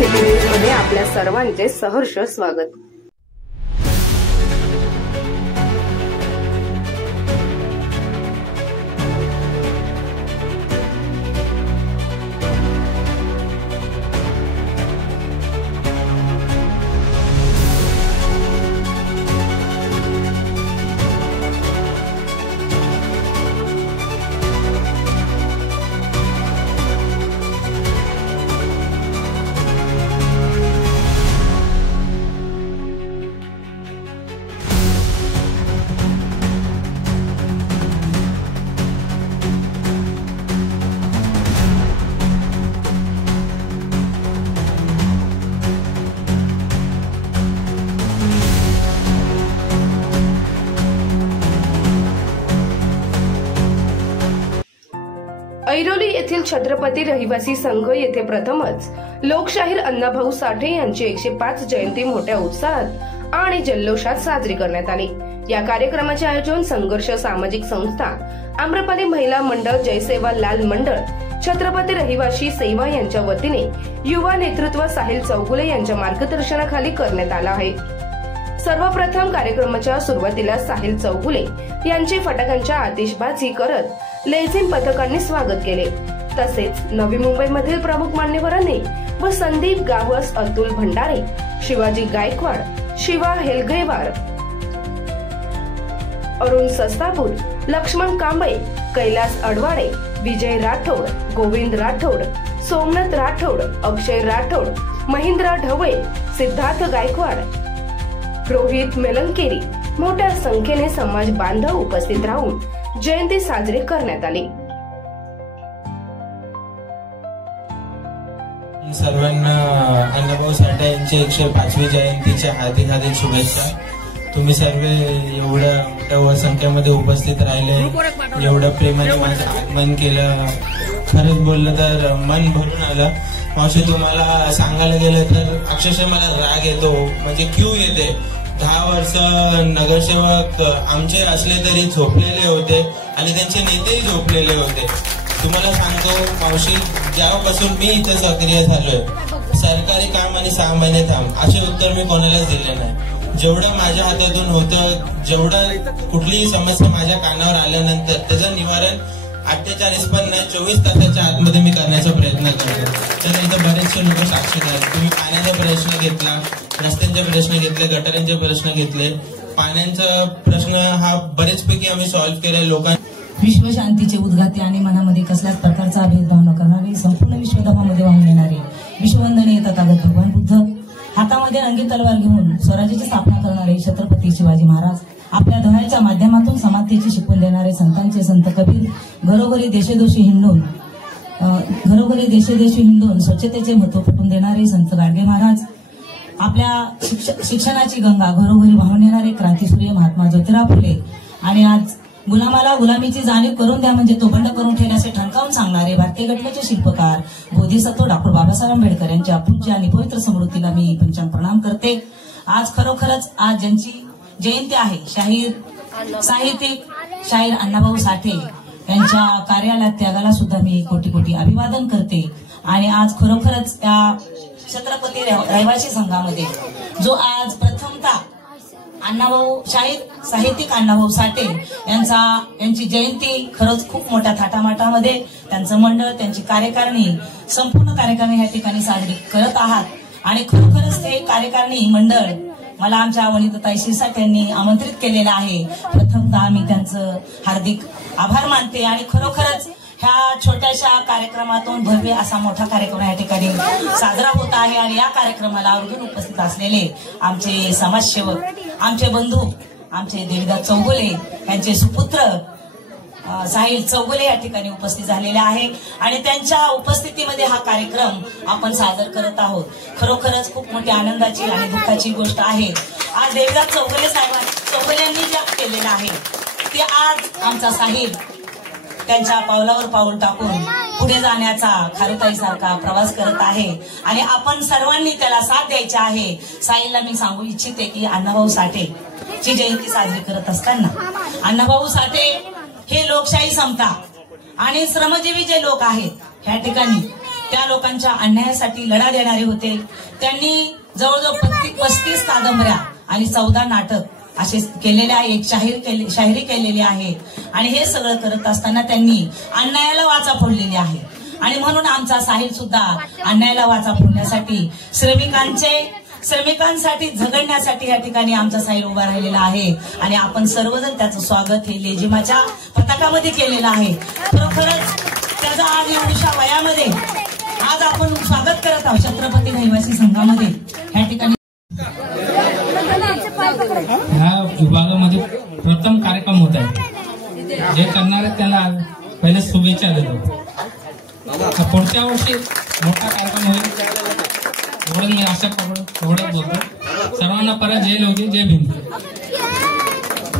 City news मध्ये आपल्या सर्वांचे सहर्ष स्वागत। ऐरोली येथील छत्रपती रहिवासी संघ येथे प्रथमच लोकशाहीर अण्णाभाऊ साठे यांची 105 जयंती मोठ्या उत्साहात आणि जल्लोषात साजरी करण्यात आली। या कार्यक्रमाचे आयोजन संघर्ष सामाजिक संस्था, आम्रपाली महिला मंडळ, जयसेवा लाल मंडळ, छत्रपती रहिवासी सेवा यांच्या वतीने युवा नेतृत्व साहिल चौगुले यांच्या मार्गदर्शनाखाली करण्यात आला आहे। सर्वप्रथम कार्यक्रमाच्या सुरुवातीला साहिल चौगुले यांचे फटाक्यांच्या आतिषबाजी करत लेझिम पथकांनी स्वागत केले। तसेच नवी मुंबईमधील प्रमुख मान्यवरांनी व संदीप गावस, अतुल भंडारे, शिवाजी गायकवाड, शिवा हेलगेवार, अरुण सस्तापूर, लक्ष्मण कांबळे, कैलास अडवाडे, विजय राठोड, गोविंद राठोड, सोमनाथ राठोड, अक्षय राठोड, महेंद्र ढवळे, सिद्धार्थ गायकवाड, रोहित मेलंकेरी मोठ्या संख्येने समाज बांधव उपस्थित राहून जयंती साजरी करण्यात आली। सर्वांना अण्णाभाऊ साठे यांची 105वी जयंतीच्या हार्दिक हार्दिक शुभेच्छा। तुम्ही सर्व एवढ्या मोठ्या संख्येमध्ये उपस्थित राहिले, एवढं प्रेमाने माझं आगमन केलं, खरंच बोललं तर मन भरून आलं। मावशी, तुम्हाला सांगायला गेलं तर अक्षरशः मला राग येतो, म्हणजे क्यू येते। 10 वर्ष नगरसेवक आमचे असले तरी झोपलेले होते आणि त्यांचे नेतेही झोपलेले होते। तुम्हाला सांगतो मावशी, जेव्हापासून मी इथे सक्रिय झालोय, सरकारी काम आणि 6 महिने थांब असे उत्तर मी कोणालाच दिले नाही। जेवढं माझ्या हातातून होतं, जेवढं कुठलीही समस्या माझ्या कानावर आल्यानंतर त्याचं निवारण 48 पण नाही 24 तासाच्या आतमध्ये मी करण्याचा प्रयत्न करतो। तर इथं बरेचसे लोक साक्षीदार आहेत। तुम्ही पाण्याचा प्रश्न घेतला, रस्त्यांचे प्रश्न घेतले, गटारांचे प्रश्न घेतले, पाण्याचा प्रश्न हा बरेचपैकी आम्ही सॉल्व्ह केलाय। लोकांना विश्वशांतीचे उद्गाते आणि मनामध्ये कसल्याच प्रकारचा भेदभाव न करणारे, संपूर्ण विश्वधर्मामध्ये वाहून येणारे विश्ववंदनीय तथागत भगवान बुद्ध, हातामध्ये रंगी तलवार घेऊन स्वराज्याची स्थापना करणारे छत्रपती शिवाजी महाराज, आपल्या दोह्याच्या माध्यमातून समानतेची शिकवण देणारे संतांचे संत कबीर, घरोघरी देशोदेशी हिंडून स्वच्छतेचे महत्त्व पटवून देणारे संत गाडगे महाराज, आपल्या शिक्षणाची गंगा घरोघरी वाहून येणारे क्रांतीसूर्य महात्मा ज्योतिराव फुले, आणि आज गुलामाला गुलामीची जाणीव करून द्या म्हणजे तो बंड करून ठेवण्याचे ठणकावून सांगणारे भारतीय घटनेचे शिल्पकार बोधिसत्व डॉक्टर बाबासाहेब आंबेडकर यांच्या पूज्य आणि पवित्र स्मृतीला मी पंचांग प्रणाम करते। आज खरोखरच आज ज्यांची जयंती आहे, साहित्यिक शाहीर अण्णाभाऊ साठे यांच्या कार्याला त्यागाला सुद्धा मी कोटी कोटी अभिवादन करते। आणि आज खरोखरच त्या छत्रपती रहिवासी संघामध्ये जो आज प्रथमतः अण्णाभाऊ साहित्यिक अण्णाभाऊ साठे यांची जयंती खरंच खूप मोठ्या थाटामाटामध्ये त्यांचं मंडळ, त्यांची कार्यकारिणी, संपूर्ण कार्यकारिणी या ठिकाणी साजरी करत आहात। आणि खरोखरच ते कार्यकारिणी मंडळ मला आमच्या वनिताताई शिरसाट यांनी आमंत्रित केलेलं आहे। प्रथमतः मी त्यांचं हार्दिक आभार मानते। आणि खरोखरच ह्या छोट्याशा कार्यक्रमातून भव्य असा मोठा कार्यक्रम या ठिकाणी साजरा होत आहे। आणि या कार्यक्रमाला आवर्जून उपस्थित असलेले आमचे समाजसेवक, आमचे बंधू, आमचे देवीदास चौगुले यांचे सुपुत्र साहिल चौगुले या ठिकाणी उपस्थित झालेले आहे आणि त्यांच्या उपस्थितीमध्ये हा कार्यक्रम आपण सादर करत आहोत। खरोखरच खूप मोठी आनंदाची आणि दुःखाची गोष्ट आहे। आज देवीदास चौगुले यांनी जे केलेलं आहे ते आज आमचा साहिल त्यांच्या पावलावर पाऊल टाकून पुढे जाण्याचा खारुताईसारखा प्रवास करत आहे आणि आपण सर्वांनी त्याला साथ द्यायची आहे। साहिलला मी सांगू इच्छिते की अण्णाभाऊ साठे ची जयंती साजरी करत असताना अण्णाभाऊ साठे हे लोकशाही समता आणि श्रमजीवी जे लोक आहेत ह्या ठिकाणी त्या लोकांच्या अन्यायासाठी लढा देणारे होते. त्यांनी जवळजवळ 35 कादंबऱ्या आणि 14 नाटक असे केलेले आहे. एक शाहिरी केलेली आहे. आणि हे सगळं करत असताना त्यांनी अन्यायाला वाचा फोडलेली आहे. आणि म्हणून आमचा साहिल सुद्धा अन्यायाला वाचा फोडण्यासाठी श्रमिकांसाठी झगडण्यासाठी या ठिकाणी आमचा साहिल उभा राहिलेला आहे. आणि आपण सर्वजण त्याचं स्वागत हे लेझिमाच्या पताकामध्ये केलेलं आहे. खरोखरच त्याचा आज एवढ्या वयामध्ये आज आपण स्वागत करत आहोत छत्रपती रहिवासी संघामध्ये. या ठिकाणी ह्या विभागामध्ये प्रथम कार्यक्रम होत आहे. जे करणारे त्याला पहिले शुभेच्छा देतो. पुढच्या वर्षी मोठा कार्यक्रम होईल एवढं मी आशा करून एवढंच बोलतो. सर्वांना परत जय लोकी जय भीम.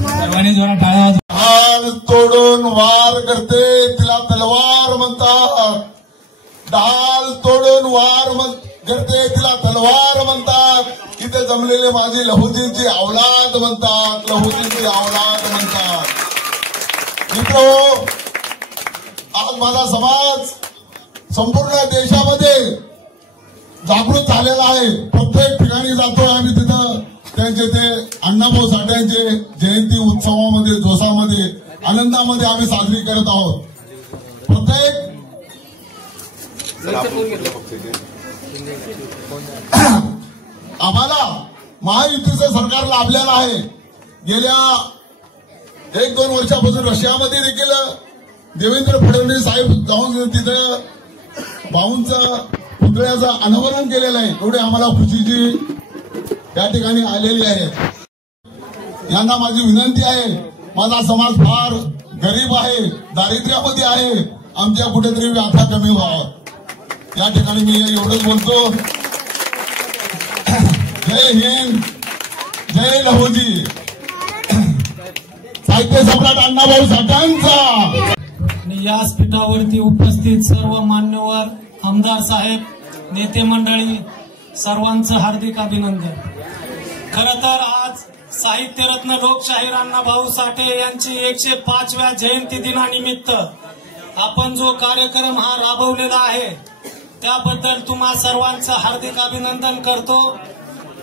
सर्वांनी जोरात टाळ्या वाजवा. ढाल तोडून वार करते तिला तलवार म्हणतात. ढाल तोडून वार करते तिला तलवार म्हणतात. इथे जमलेले माझी लहुजींची औलाद म्हणतात. लहुजींची औलाद म्हणतात. मित्र, आज माझा समाज संपूर्ण देशामध्ये जागृत झालेला आहे. प्रत्येक ठिकाणी जातोय आम्ही तिथं त्यांचे ते अण्णाभाऊ साठ्यांचे जयंती उत्सवामध्ये जोशामध्ये आनंदामध्ये आम्ही साजरी करत आहोत. प्रत्येक आम्हाला महायुतीचं सरकार लाभलेलं आहे. गेल्या 1-2 वर्षापासून रशियामध्ये देखील देवेंद्र फडणवीस साहेब जाऊन तिथं भाऊंचं पुतळ्याचं अनावरण केलेलं आहे. एवढी आम्हाला खुशीची या ठिकाणी आलेली आहे. यांना माझी विनंती आहे, माझा समाज फार गरीब आहे, दारिद्र्यामध्ये आहे. आमच्या कुठेतरी व्याथा कमी व्हावा. या ठिकाणी मी एवढंच बोलतो. जय हिंद, जय लहुजी. साहित्य सम्राट अण्णाभाऊ साठ्यांचा. व्यासपीठावरती उपस्थित सर्व मान्यवर आमदार साहेब, नेते मंडळी, सर्वांचं हार्दिक अभिनंदन. खरं तर आज साहित्यरत्न लोकशाहीर अण्णाभाऊ साठे यांची 105व्या जयंती दिनानिमित्त आपण जो कार्यक्रम हा राबवलेला आहे त्याबद्दल तुम्हा सर्वांचं हार्दिक अभिनंदन करतो.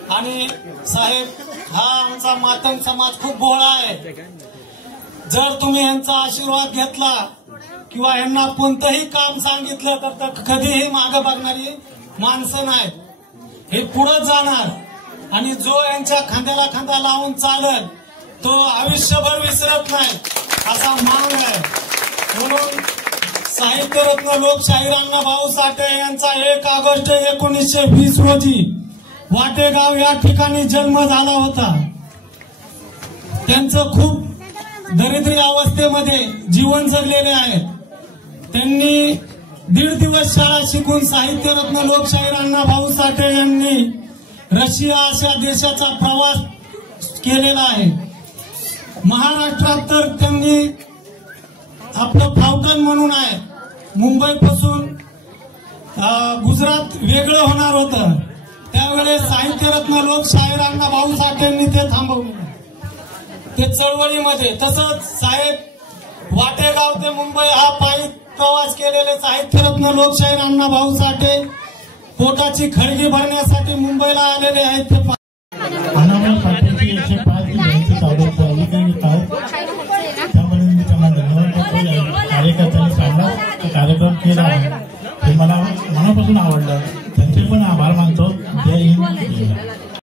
आणि साहेब, हा आमचा मातंग समाज खूप भोळा आहे. जर तुम्ही यांचा आशीर्वाद घेतला किंवा यांना कोणतंही काम सांगितलं तर कधीही मागे बघणारी माणसं नाहीत. हे पुढे जाणार आणि जो यांच्या खांद्याला खांदा लावून चालल तो आयुष्यभर विसरत नाही असा मान आहे. म्हणून साहित्यरत्न लोकशाहीर अण्णाभाऊ साठे यांचा 1 ऑगस्ट 1920 रोजी वाटेगाव या ठिकाणी जन्म झाला होता. त्यांचं खूप दरिद्री अवस्थेमध्ये जीवन जगलेले आहे. त्यांनी 1.5 दिवस शाळा शिकून साहित्यरत्न लोकशाहीर अण्णाभाऊ साठे यांनी रशिया अशा देशाचा प्रवास केलेला आहे. महाराष्ट्रात तर त्यांनी आपलं फाल्कन म्हणून आहे. मुंबईपासून गुजरात वेगळं होणार होतं त्यावेळेस साहित्यरत्न लोकशाहीर अण्णाभाऊ साठेंनी ते थांबवलं ते चळवळीमध्ये. तसंच साहेब वाटेगाव ते मुंबई हा पायी प्रवास केलेले साहित्यरत्न लोकशाहीर अण्णाभाऊ साठे पोटाची खळगी भरण्यासाठी मुंबईला आलेले आहेत. अण्णाभाऊ साठेची 105 जयंती साजरी झाली त्यामध्ये मी त्यांना धन्यवाद देतो. कार्यकर्त्यांनी चांगला कार्यक्रम केला आहे. ते मला मनापासून आवडलं.